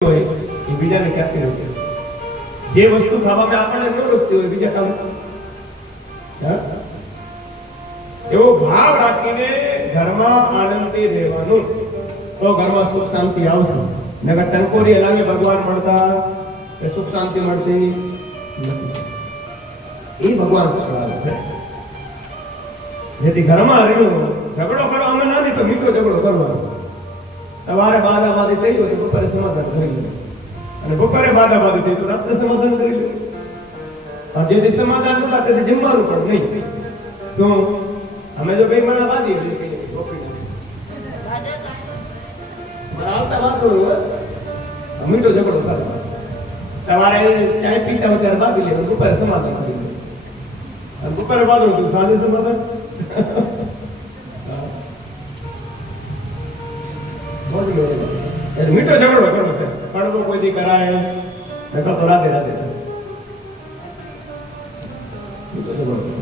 હોય, એ બીજાને ક્યાંથી રોકે જે વસ્તુ ખાવામાં આપણને ન રસતી હોય, બીજા કામ એવો ભાવ રાખીને ઘરમાં આનંદથી રહેવાનું. તો ઘરમાં સુખ શાંતિ આવશે. નગર ટંકોરી લાગે ભગવાન મળતા એ સુખ શાંતિ મળતી નથી. એ ભગવાન શીખવાડે છે. જેથી ઘરમાં રહ્યું, ઝઘડો કરો અમે નથી તો મીઠો ઝઘડો કરવાનો. સવારે બાદાબાદી થઈ હોય તો બપોરે સમાધાન કરી લે. અને બપોરે બાદાબાદી થઈ તો રાત્રે સમાધાન કરી લે. જેથી સમાધાન ન થાય તેથી જમવાનું પણ નહીં. શું? અમે જો બે મણા બાંધી એટલે કહીએ કે ગોપી પણ આવતા વાતો હોય, મીઠો ઝઘડો કરવાનો સવારે ચાય પીતા હોય બાંધી લે બપોરે સમાધાન કરી લે. બપોરે બાંધો તો સાંજે સમાધાન. એટલે મીઠો ઝઘડો કરો છે કોઈ દી કરાય નકર તો રાતે રાતે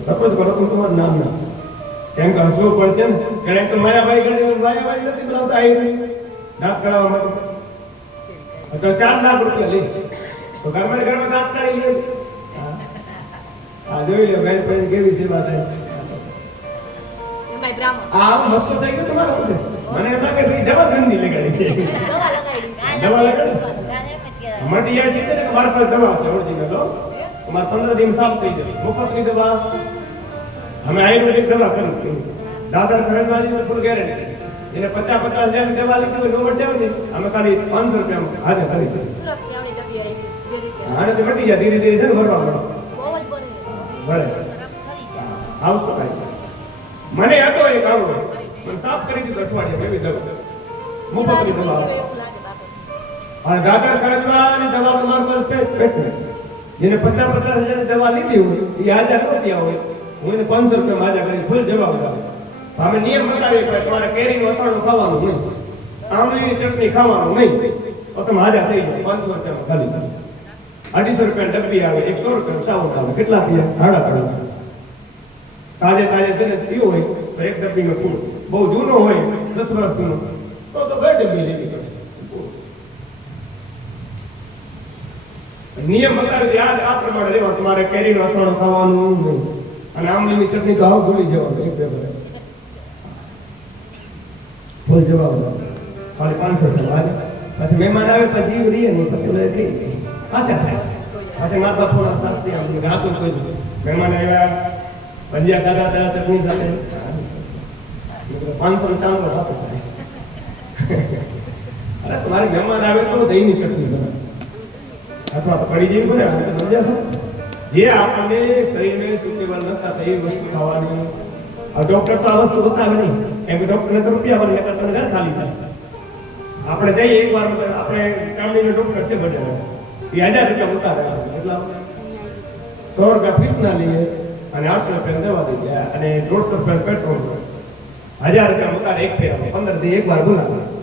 તપસ કરો તો તમારું નામ ના. કેમ કે હસવું પડશે ને? ઘણે તો માયાભાઈ ગણી માયાભાઈ નથી બોલાવતા આવી દાંત કરાવવા માટે. અગર ચાર લાખ રૂપિયા લે તો ઘરમાં ઘરમાં દાંત કાઢી લે. આ જોઈ લે બેન પણ કેવી છે થાય. આમ મસ્તો થઈ ગયો તમારું? મને એમ લાગે ભાઈ દવા ગંદી લગાડી છે. દવા લગાડી મને યાદ છે ને મારી પાસે દવા છે ઓરિજિનલ હો. અમારે પંદર દિન સાફ થઈ જશે. મફતની દવા. અમે આયુર્વેદિક દવા કરું દાદર ખરેદવાની ફૂલ ગેરંટી એને પચાસ પચાસ હજાર દવા લીધી હોય નો વટાવે ને અમે ખાલી પાંચસો રૂપિયા હાજર હારી. આને તો મટી જાય ધીરે ધીરે છે ને ભરવા પડશે ભલે. આવશો ભાઈ મને હતો એક આવો મને સાફ કરી દીધું અઠવાડિયે એવી દવા? મફતની દવા. અને દાદર ખરીદવાની દવા તમારી પાસે પેટ પેટ જેને પચાસ પચાસ હજારની દવા લીધી હોય એ હાજર નહોતી હોય હું એને પાંચસો રૂપિયા હાજર કરી ફૂલ જવાબ અમે નિયમ બતાવીએ કે તમારે કેરીનું અથાણું ખાવાનું નહીં આમલીની ચટણી ખાવાનું નહીં તો તમે હાજર થઈ જાય પાંચસો રૂપિયામાં ખાલી. અઢીસો રૂપિયા ડબ્બી આવે એકસો રૂપિયા સાવટ આવે કેટલા થયા? તાજે તાજે છે ને પીવું હોય તો એક ડબ્બીમાં પૂરું બહુ જૂનો હોય, દસ વર્ષ જૂનો, તો તો બે ડબ્બી લેવી નિયમ બતાવે યાદ આ પ્રમાણે રહેવા, તમારે કેરીનું અથાણું ખાવાનું અને આમલીની ચટણી તો ભૂલી જવાનું, એક બે ભરે ભૂલ જવાબ ખાલી પાંચસો ટકા. પછી મહેમાન આવે, પછી એવું રહીએ નહીં, પછી લઈ કઈ પાછા થાય. પાછા મારા બાપુના સાથે આમ જ. મહેમાન આવ્યા, ભજીયા ખાધા હતા, ચટણી સાથે. પાંચસો ને ચાલુ પાછો થાય અરે તમારે મહેમાન આવે તો દહીંની ચટણી બનાવે અથવા પડી જેવી બને આપણે મજા થાય. જે આપણને શરીરને સુટેબલ નતા એ વસ્તુ ખાવાની ડોક્ટર તો આ વસ્તુ બતાવે નહીં કેમ કે ડોક્ટરને તો રૂપિયા બને એટલે તને ઘર ખાલી થાય આપણે જઈએ એક વાર આપણે ચામડીનો ડોક્ટર છે બધે એ હજાર રૂપિયા ઉતારે એટલે સો રૂપિયા ફીસ ના લઈએ અને આઠસો રૂપિયા દવા જાય અને દોઢસો રૂપિયા પેટ્રોલ હજાર રૂપિયા ઉતારે એક ફેર પંદરથી એક વાર બોલાવે